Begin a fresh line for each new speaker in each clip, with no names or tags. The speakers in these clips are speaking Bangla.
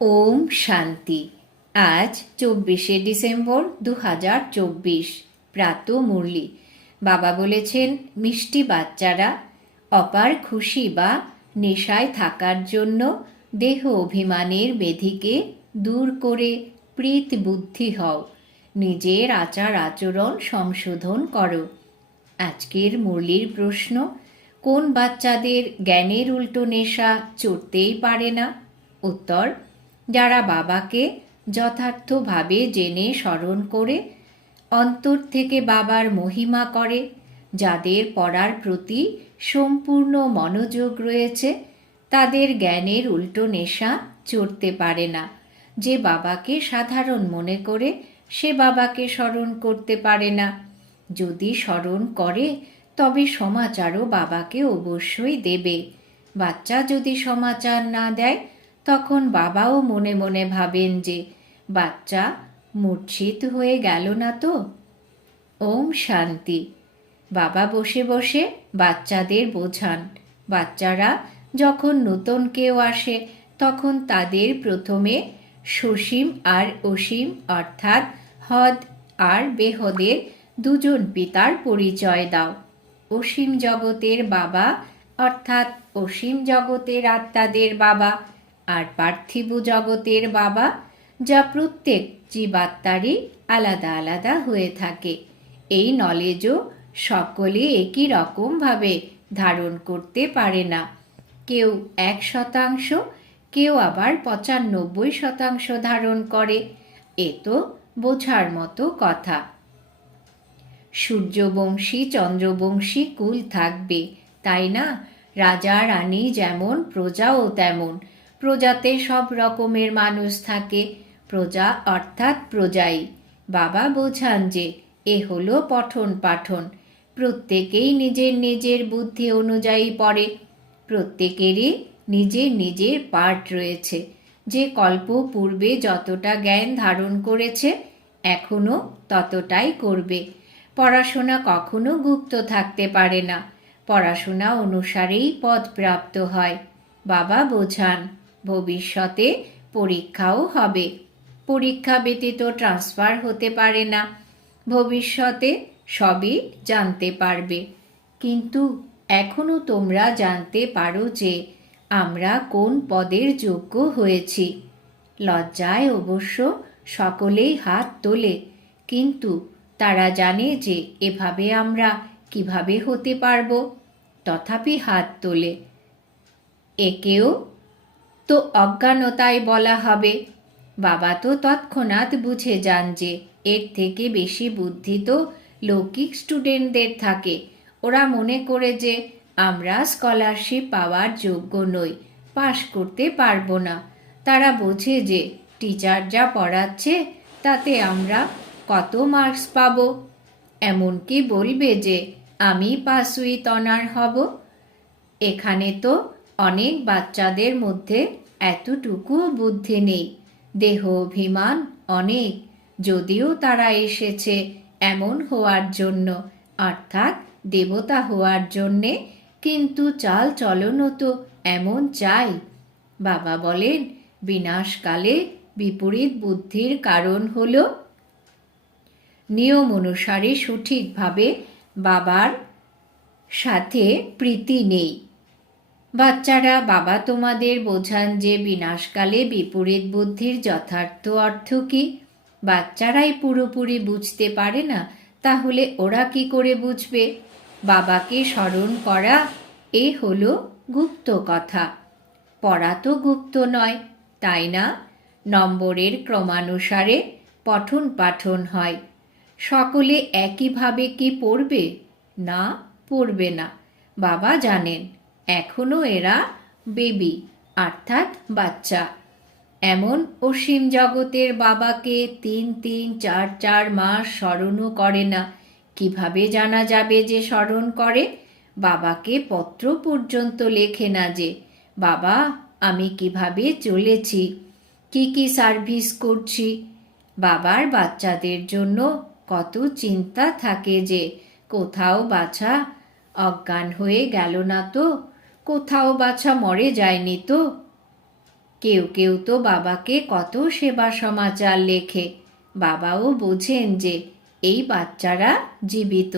ওম শান্তি। আজ চব্বিশে ডিসেম্বর দু হাজার চব্বিশ, প্রাত মুরলি। বাবা বলেছেন, মিষ্টি বাচ্চারা, অপার খুশি বা নেশায় থাকার জন্য দেহ অভিমানের বেধিকে দূর করে প্রীত বুদ্ধি হও। নিজের আচার আচরণ সংশোধন করো। আজকের মুরলির প্রশ্ন, কোন বাচ্চাদের জ্ঞানের উল্টো নেশা চড়তেই পারে না? উত্তর যারা বাবাকে যথার্থভাবে জেনে স্মরণ করে, অন্তর থেকে বাবার মহিমা করে, যাদের পড়ার প্রতি সম্পূর্ণ মনোযোগ রয়েছে, তাদের জ্ঞানের উল্টো নেশা চড়তে পারে না। যে বাবাকে সাধারণ মনে করে, সে বাবাকে স্মরণ করতে পারে না। যদি স্মরণ করে, তবে সমাচারও বাবাকে অবশ্যই দেবে। বাচ্চা যদি সমাচার না দেয় তখন বাবাও মনে মনে ভাবেন যে, বাচ্চা, মূর্ছিত হয়ে গেল না তো? ওম শান্তি। বাবা বসে বসে বাচ্চাদের বোঝান। বাচ্চারা যখন নতুন কেউ আসে, তখন তাদের প্রথমে সসীম আর অসীম, অর্থাৎ হদ আর বেহদের দুজন পিতার পরিচয় দাও। অসীম জগতের বাবা, অর্থাৎ অসীম জগতের আত্মাদের বাবা আর পার্থিব জগতের বাবা, যা প্রত্যেক জীবাত্মারই আলাদা আলাদা হয়ে থাকে। এই নলেজও সকলে একই রকমভাবে ধারণ করতে পারে না। কেউ এক শতাংশ, কেউ আবার পঁচানব্বই শতাংশ ধারণ করে। এ তো বোঝার মতো কথা। সূর্যবংশী, চন্দ্রবংশী কুল থাকবে, তাই না? রাজা, রানী যেমন, প্রজাও তেমন। প্রজাতে সব রকমের মানুষ থাকে। প্রজা অর্থাৎ প্রজাই। বাবা বোঝান যে, এ হলো পঠন পাঠন। প্রত্যেকেই নিজের নিজের বুদ্ধি অনুযায়ী পড়ে। প্রত্যেকেরই নিজের নিজের পাঠ রয়েছে। যে কল্প পূর্বে যতটা জ্ঞান ধারণ করেছে, এখনও ততটাই করবে। পড়াশোনা কখনো গুপ্ত থাকতে পারে না। পড়াশোনা অনুসারেই পদ প্রাপ্ত হয়। বাবা বোঝান ভবিষ্যতে পরীক্ষাও হবে। পরীক্ষা ব্যতীত ট্রান্সফার হতে পারে না। ভবিষ্যতে সবই জানতে পারবে। কিন্তু এখনও তোমরা জানতে পারো যে আমরা কোন পদের যোগ্য হয়েছি। লজ্জায় অবশ্য সকলেই হাত তোলে, কিন্তু তারা জানে যে এভাবে আমরা কীভাবে হতে পারব। তথাপি হাত তোলে। একেও তো অজ্ঞানতায় বলা হবে। বাবা তো তৎক্ষণাৎ বুঝে যান যে এর থেকে বেশি বুদ্ধি তো লৌকিক স্টুডেন্টদের থাকে। ওরা মনে করে যে আমরা স্কলারশিপ পাওয়ার যোগ্য নই, পাশ করতে পারব না। তারা বোঝে যে টিচার যা পড়াচ্ছে, তাতে আমরা কত মার্কস পাব। এমনকি বলবে যে আমি পাস উইথ অনার হব। এখানে তো অনেক বাচ্চাদের মধ্যে এতটুকুও বুদ্ধি নেই। দেহ অভিমান অনেক, যদিও তারা এসেছে এমন হওয়ার জন্য, অর্থাৎ দেবতা হওয়ার জন্যে, কিন্তু চাল চলনও তো এমন চাই। বাবা বলেন, বিনাশকালে বিপরীত বুদ্ধির কারণ হল নিয়ম অনুসারে সঠিকভাবে বাবার সাথে প্রীতি নেই। বাচ্চারা, বাবা, তোমাদের বোঝান যে বিনাশকালে বিপরীত বুদ্ধির যথার্থ অর্থ কি? বাচ্চারাই পুরোপুরি বুঝতে পারে না, তাহলে ওরা কি করে বুঝবে? বাবাকে স্মরণ করা, এ হলো গুপ্ত কথা। পড়া তো গুপ্ত নয়, তাই না? নম্বরের ক্রমানুসারে পঠন পাঠন হয়। সকলে একইভাবে কি পড়বে? না পড়বে না। বাবা জানেন। এখনও এরা বেবি, অর্থাৎ বাচ্চা। এমন অসীম জগতের বাবাকে তিন তিন চার চার মাস স্মরণও করে না। কীভাবে জানা যাবে যে স্মরণ করে? বাবাকে পত্র পর্যন্ত লেখে না যে, বাবা, আমি কীভাবে চলেছি? কি কি সার্ভিস করছি? বাবার বাচ্চাদের জন্য কত চিন্তা থাকে যে, কোথাও বাছা, অজ্ঞান হয়ে গেল না তো? কোথাও বাছা মরে যায়নি তো। কেউ কেউ তো বাবাকে কত সেবা সমাচার লেখে। বাবাও বোঝেন যে এই বাচ্চারা জীবিত।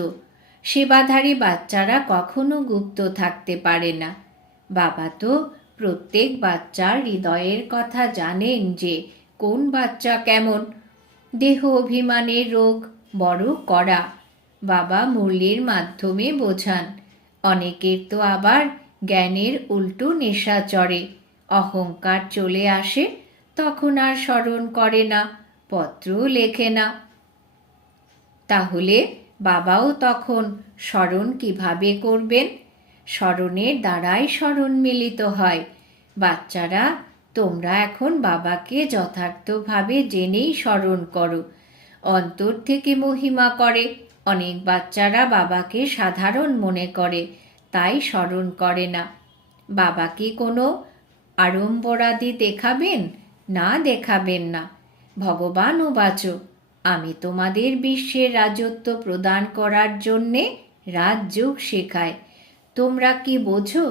সেবাধারী বাচ্চারা কখনো গুপ্ত থাকতে পারে না। বাবা তো প্রত্যেক বাচ্চার হৃদয়ের কথা জানেন যে কোন বাচ্চা কেমন। দেহ অভিমানের রোগ বড় করা বাবা মুরলির মাধ্যমে বোঝান। অনেকের তো আবার জ্ঞানের উল্টো নেশা চড়ে। অহংকার চলে আসে, তখন আর স্মরণ করে না, পত্রও লেখে না। তাহলে বাবাও তখন স্মরণ কীভাবে করবেন? স্মরণের দ্বারাই স্মরণ মিলিত হয়। বাচ্চারা, তোমরা এখন বাবাকে যথার্থভাবে জেনেই স্মরণ করো। অন্তর থেকে মহিমা করে। অনেক বাচ্চারা বাবাকে সাধারণ মনে করে। তাই স্মরণ করে না। বাবা কি কোনো আড়ম্বরাদি দেখাবেন? না দেখাবেন না। ভগবান বাচো। আমি তোমাদের বিশ্বের রাজত্ব প্রদান করার জন্যে রাজযোগ শেখাই। তোমরা কি বোঝো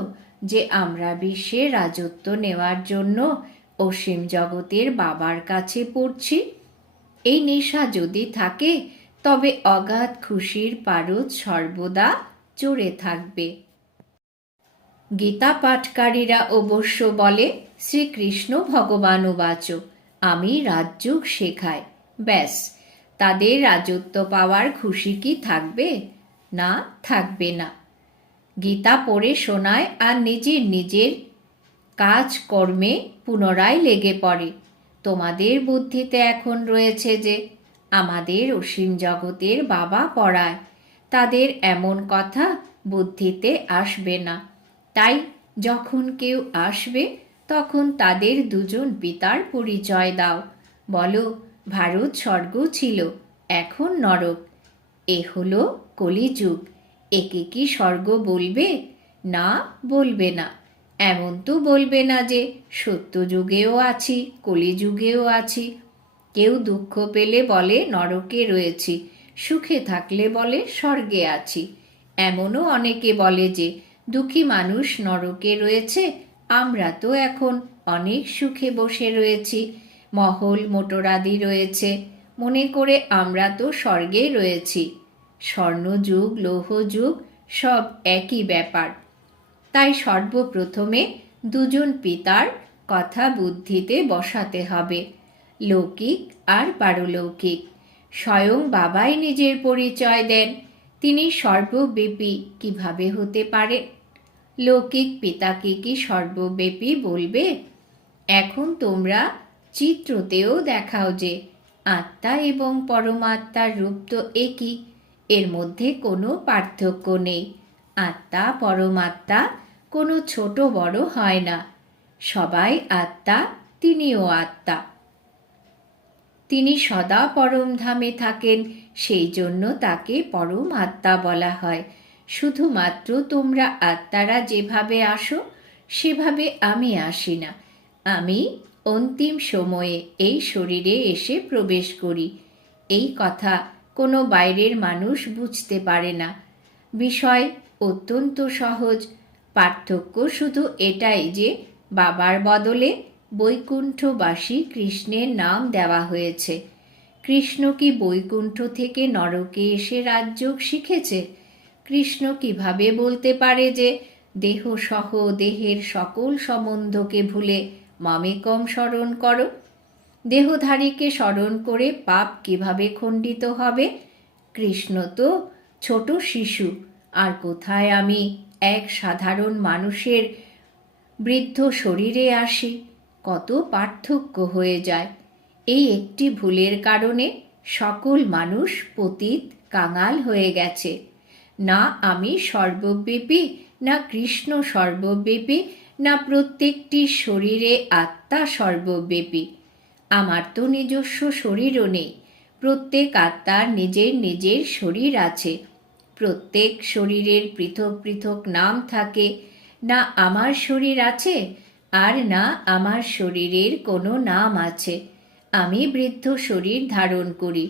যে আমরা বিশ্বের রাজত্ব নেওয়ার জন্য অসীম জগতের বাবার কাছে পড়ছি? এই নেশা যদি থাকে, তবে অগাধ খুশির পারদ সর্বদা চড়ে থাকবে। গীতা পাঠকারীরা অবশ্য বলে, শ্রীকৃষ্ণ ভগবান বাচ, আমি রাজযোগ শেখাই, ব্যাস। তাদের রাজত্ব পাওয়ার খুশি কি থাকবে? না থাকবে না। গীতা পড়ে শোনায় আর নিজের নিজের কাজ কর্মে পুনরায় লেগে পড়ে। তোমাদের বুদ্ধিতে এখন রয়েছে যে, আমাদের অসীম জগতের বাবা পড়ায়। তাদের এমন কথা বুদ্ধিতে আসবে না। তাই যখন কেউ আসবে, তখন তাদের দুজন পিতার পরিচয় দাও। বলো, ভারত স্বর্গ ছিল, এখন নরক। এ হলো কলিযুগ। একে কি স্বর্গ বলবে? না বলবে না। এমন তো বলবে না যে সত্যযুগেও আছি, কলিযুগেও আছি। কেউ দুঃখ পেলে বলে, নরকে রয়েছি। সুখে থাকলে বলে, স্বর্গে আছি। এমনও অনেকে বলে যে দুঃখী মানুষ নরকে রয়েছে, আমরা তো এখন অনেক সুখে বসে রয়েছি। মহল মোটরাদি রয়েছে, মনে করে আমরা তো স্বর্গে রয়েছি। স্বর্ণযুগ লৌহযুগ সব একই ব্যাপার। তাই সর্বপ্রথমে দুজন পিতার কথা বুদ্ধিতে বসাতে হবে, লৌকিক আর পারলৌকিক। স্বয়ং বাবাই নিজের পরিচয় দেন, তিনি সর্বব্যাপী কীভাবে হতে পারে? লৌকিক পিতাকে কি সর্বব্যাপী বলবে? এখন তোমরা চিত্রতেও দেখাও যে আত্মা এবং পরমাত্মার রূপ তো একই, এর মধ্যে কোনো পার্থক্য নেই। আত্মা, পরমাত্মা কোনো ছোট বড় হয় না। সবাই আত্মা, তিনিও আত্মা। তিনি সদা পরমধামে থাকেন, সেই জন্য তাকে পরম আত্মা বলা হয়। শুধুমাত্র তোমরা আত্মারা যেভাবে আসো, সেভাবে আমি আসি না। আমি অন্তিম সময়ে এই শরীরে এসে প্রবেশ করি। এই কথা কোনো বাইরের মানুষ বুঝতে পারে না। বিষয় অত্যন্ত সহজ। পার্থক্য শুধু এটাই যে, বাবার বদলে বৈকুণ্ঠবাসী কৃষ্ণের নাম দেওয়া হয়েছে। কৃষ্ণ কি বৈকুণ্ঠ থেকে নরকে এসে রাজযোগ শিখেছে? কৃষ্ণ কীভাবে বলতে পারে যে, দেহ সহ দেহের সকল সম্বন্ধকে ভুলে মামেকম স্মরণ করো দেহধারীকে স্মরণ করে পাপ কীভাবে খণ্ডিত হবে? কৃষ্ণ তো ছোট শিশু, আর কোথায় আমি এক সাধারণ মানুষের বৃদ্ধ শরীরে আসি, কত পার্থক্য হয়ে যায়। এই একটি ভুলের কারণে সকল মানুষ পতীত, কাঙাল হয়ে গেছে। না আমি সর্বব্যাপী, না কৃষ্ণ সর্বব্যাপী, না প্রত্যেকটি শরীরে আত্মা সর্বব্যাপী। আমার তো নিজস্ব শরীরও নেই, প্রত্যেক আত্মার নিজের নিজের শরীর আছে। প্রত্যেক শরীরের পৃথক পৃথক নাম থাকে, না আমার শরীর আছে, আর না আমার শরীরের কোনো নাম আছে। আমি বৃদ্ধ শরীর ধারণ করি,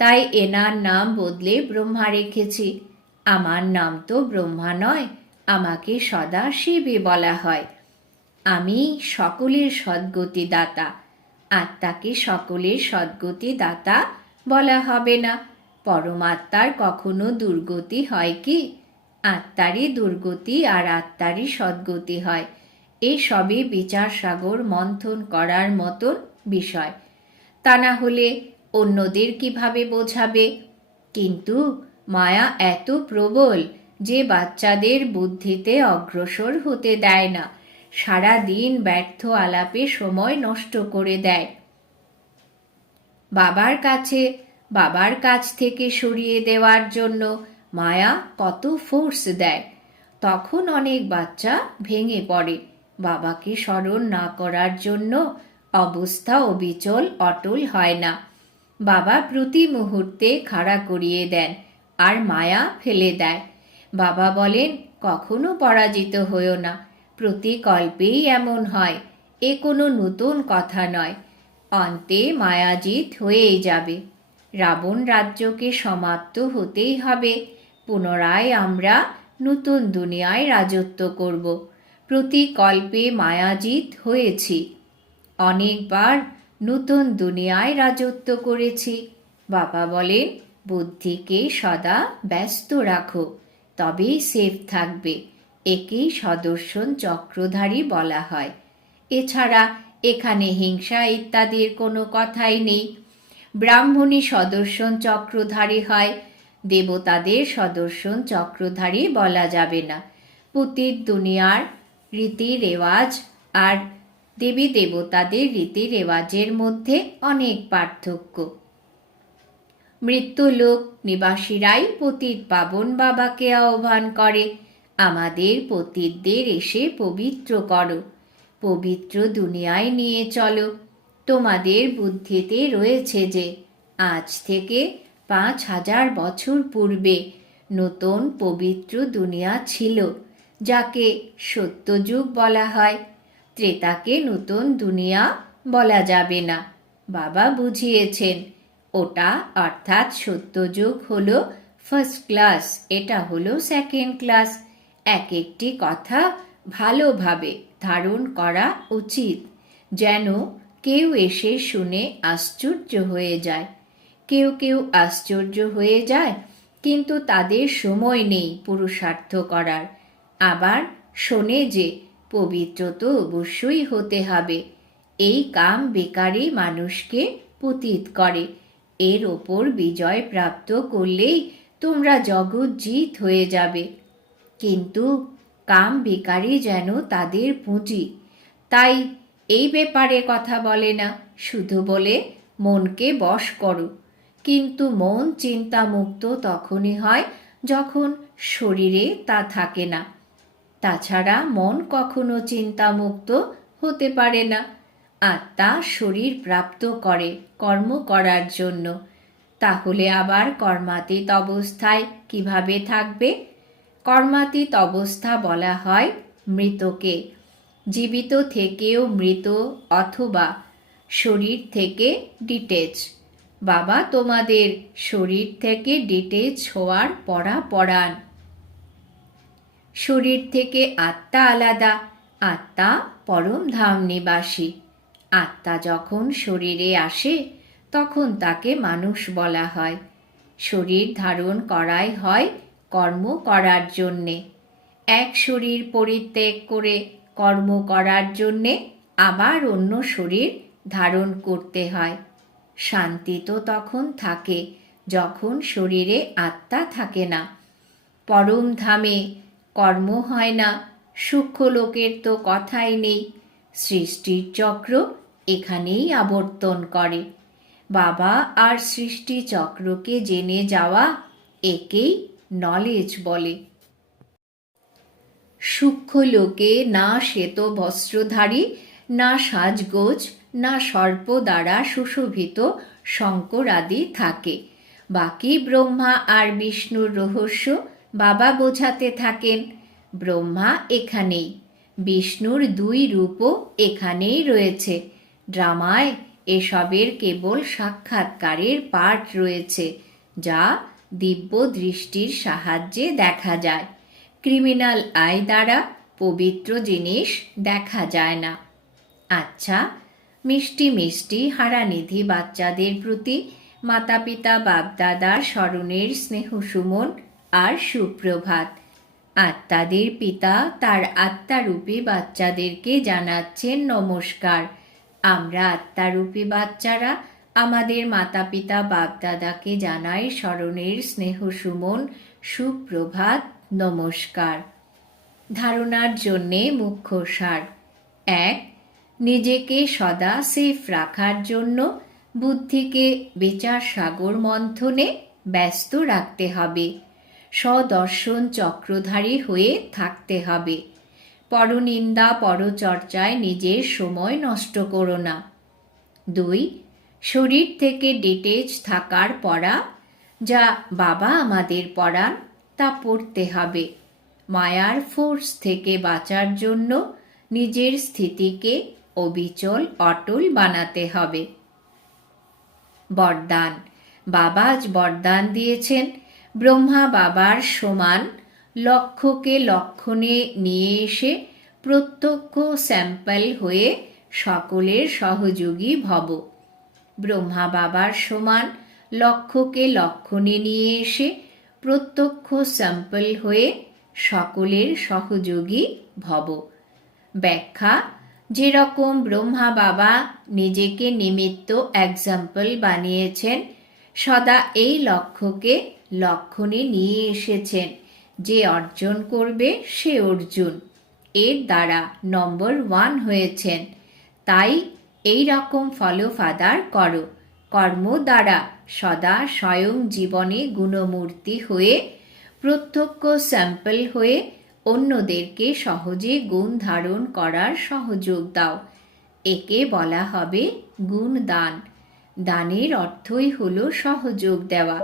তাই এনার নাম বদলে ব্রহ্মা রেখেছি। আমার নাম তো ব্রহ্মা নয়, আমাকে সদা শিবে বলা হয়। আমি সকলের সদ্গতি দাতা আত্মাকে সকলের সদ্গতি দাতা বলা হবে না। পরমাত্মার কখনো দুর্গতি হয় কি? আত্মারই দুর্গতি আর আত্মারই সদ্গতি হয়। এ সবই বিচার সাগর মন্থন করার মতন বিষয়। তা না হলে অন্যদের কীভাবে বোঝাবে? কিন্তু মায়া এত প্রবল যে বাচ্চাদের বুদ্ধিতে অগ্রসর হতে দেয় না সারা দিন ব্যর্থ আলাপে সময় নষ্ট করে দেয়। বাবার কাছে, বাবার কাছ থেকে সরিয়ে দেওয়ার জন্য মায়া কত ফোর্স দেয়। তখন অনেক বাচ্চা ভেঙে পড়ে। বাবাকে স্মরণ না করার জন্য অবস্থা অবিচল, অটল হয় না। বাবা প্রতি মুহূর্তে খাড়া করিয়ে দেন। আর মায়া ফেলে দেয়। বাবা বলেন, কখনো পরাজিত হয়েও না। প্রতি কল্পেই এমন হয়। এ কোনো নতুন কথা নয়। অন্তে মায়াজিত হয়েই যাবে। রাবণ রাজ্যকে সমাপ্ত হতেই হবে। পুনরায় আমরা নতুন দুনিয়ায় রাজত্ব করব। প্রতি কল্পে মায়াজিত হয়েছি। অনেকবার নতুন দুনিয়ায় রাজত্ব করেছি। বাবা বলেন বুদ্ধিকে সদা ব্যস্ত রাখো, তবেই সেফ থাকবে, একেই সদর্শন চক্রধারী বলা হয়। এছাড়া এখানে হিংসা ইত্যাদির কোনো কথাই নেই। ব্রাহ্মণী সদর্শন চক্রধারী হয়, দেবতাদের সদর্শন চক্রধারী বলা যাবে না। পুতির দুনিয়ার রীতি রেওয়াজ আর দেবী দেবতাদের রীতি রেওয়াজের মধ্যে অনেক পার্থক্য। মৃত্যুলোক নিবাসীরাই পতিত পাবন বাবাকে আহ্বান করে। আমাদের পতিতদের এসে পবিত্র করো। পবিত্র দুনিয়ায় নিয়ে চলো। তোমাদের বুদ্ধিতে রয়েছে যে, আজ থেকে পাঁচ হাজার বছর পূর্বে নতুন পবিত্র দুনিয়া ছিল, যাকে সত্যযুগ বলা হয়। ত্রেতাকে নতুন দুনিয়া বলা যাবে না। বাবা বুঝিয়েছেন ওটা অর্থাৎ সত্যযুগ হলো ফার্স্ট ক্লাস এটা হলো সেকেন্ড ক্লাস এক একটি কথা ভালোভাবে ধারণ করা উচিত, যেন কেউ এসে শুনে আশ্চর্য হয়ে যায়। কেউ কেউ আশ্চর্য হয়ে যায়, কিন্তু তাদের সময় নেই পুরুষার্থ করার। আবার শোনে যে পবিত্র তো অবশ্যই হতে হবে, এই কাম বেকারই মানুষকে পতিত করে। এর ওপর বিজয় প্রাপ্ত করলেই তোমরা জগৎ জিত হয়ে যাবে। কিন্তু কাম বেকারই যেন তাদের পুঁজি। তাই এই ব্যাপারে কথা বলে না, শুধু বলে, মনকে বশ করো। কিন্তু মন চিন্তামুক্ত তখনই হয় যখন শরীরে তা থাকে না। তাছাড়া মন কখনো চিন্তামুক্ত হতে পারে না। আত্মা শরীর প্রাপ্ত করে কর্ম করার জন্য। তাহলে আবার কর্মাতীত অবস্থায় কীভাবে থাকবে? কর্মাতীত অবস্থা বলা হয় মৃতকে। জীবিত থেকেও মৃত অথবা শরীর থেকে ডিটেচ। বাবা, তোমাদের শরীর থেকে ডিটেচ হওয়ার পড়া পড়ান শরীর থেকে আত্মা আলাদা, আত্মা পরম ধাম নিবাসী। আত্মা যখন শরীরে আসে, তখন তাকে মানুষ বলা হয়। শরীর ধারণ করাই হয় কর্ম করার জন্যে। এক শরীর পরিত্যাগ করে কর্ম করার জন্যে আবার অন্য শরীর ধারণ করতে হয়। শান্তি তো তখন থাকে যখন শরীরে আত্মা থাকে না। পরম ধামে কর্ম হয় না, সূক্ষ্ম লোকের তো কথাই নেই। সৃষ্টির চক্র এখানেই আবর্তন করে। বাবা আর সৃষ্টি চক্রকে জেনে যাওয়া একেই নলেজ বলে। সূক্ষ্ম লোকে না শ্বেত বস্ত্রধারী, না সাজগোজ, না সর্প দ্বারা সুশোভিত শঙ্কর আদি থাকে। বাকি ব্রহ্মা আর বিষ্ণুর রহস্য বাবা বোঝাতে থাকেন। ব্রহ্মা এখানেই। বিষ্ণুর দুই রূপও এখানেই রয়েছে। ড্রামায় এসবের কেবল সাক্ষাৎকারের পাঠ রয়েছে, যা দিব্য দৃষ্টির সাহায্যে দেখা যায়। ক্রিমিনাল আই দ্বারা পবিত্র জিনিস দেখা যায় না। আচ্ছা মিষ্টি মিষ্টি হারানিধি বাচ্চাদের প্রতি মাতা পিতা বাপদাদার স্মরণের স্নেহ সুমন আর সুপ্রভাত। আত্মাদের পিতা তার আত্মারূপী বাচ্চাদেরকে জানাচ্ছেন নমস্কার। আমরা আত্মারূপী বাচ্চারা আমাদের মাতা পিতা বাপদাদাকে জানাই স্মরণের স্নেহ সুমন, সুপ্রভাত, নমস্কার। ধারণার জন্যে মুখ্য সার। এক, নিজেকে সদা সেফ রাখার জন্য বুদ্ধিকে বিচার সাগর মন্থনে ব্যস্ত রাখতে হবে। সদর্শন চক্রধারী হয়ে থাকতে হবে। পরনিন্দা পরচর্চায় নিজের সময় নষ্ট করো না। দুই, শরীর থেকে ডিটেচ থাকার পড়া, যা বাবা আমাদের পড়ান, তা পড়তে হবে। মায়ার ফোর্স থেকে বাঁচার জন্য নিজের স্থিতিকে অবিচল, অটল বানাতে হবে। বরদান, বাবা আজ বরদান দিয়েছেন। ব্রহ্মা বাবার সমান লক্ষ্যকে লক্ষণে নিয়ে এসে প্রত্যক্ষ স্যাম্পল হয়ে সকলের সহযোগী ভব। ব্রহ্মা বাবার সমান লক্ষ্যকে লক্ষণে নিয়ে এসে প্রত্যক্ষ স্যাম্পল হয়ে সকলের সহযোগী ভব। ব্যাখ্যা, যেরকম ব্রহ্মা বাবা নিজেকে নিমিত্ত এক্সাম্পল বানিয়েছেন সদা এই লক্ষ্যকে লক্ষণে নিয়ে এসেছেন। যে অর্জন করবে সে অর্জুন। এর দ্বারা নম্বর ওয়ান হয়েছেন। তাই এই রকম ফলফাদার করো। কর্ম দ্বারা সদা স্বয়ং জীবনে গুণমূর্তি হয়ে, প্রত্যক্ষ স্যাম্পল হয়ে অন্যদেরকে সহজে গুণ ধারণ করার সহযোগ দাও। একে বলা হবে গুণ দান দানের অর্থই হলো সহযোগ দেওয়া।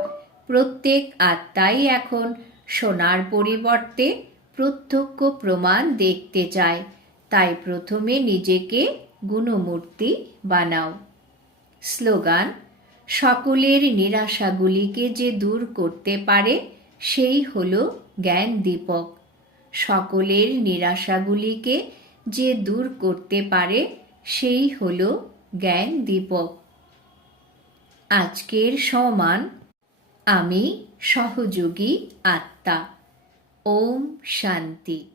প্রত্যেক আত্মাই এখন সোনার পরিবর্তে প্রত্যক্ষ প্রমাণ দেখতে চায়। তাই প্রথমে নিজেকে গুণমূর্তি বানাও। স্লোগান, সকলের নিরাশাগুলিকে যে দূর করতে পারে, সেই হল জ্ঞান দীপক। সকলের নিরাশাগুলিকে যে দূর করতে পারে, সেই হল জ্ঞান দীপক। আজকের সমান আমি সহযোগী আত্মা। ওম শান্তি।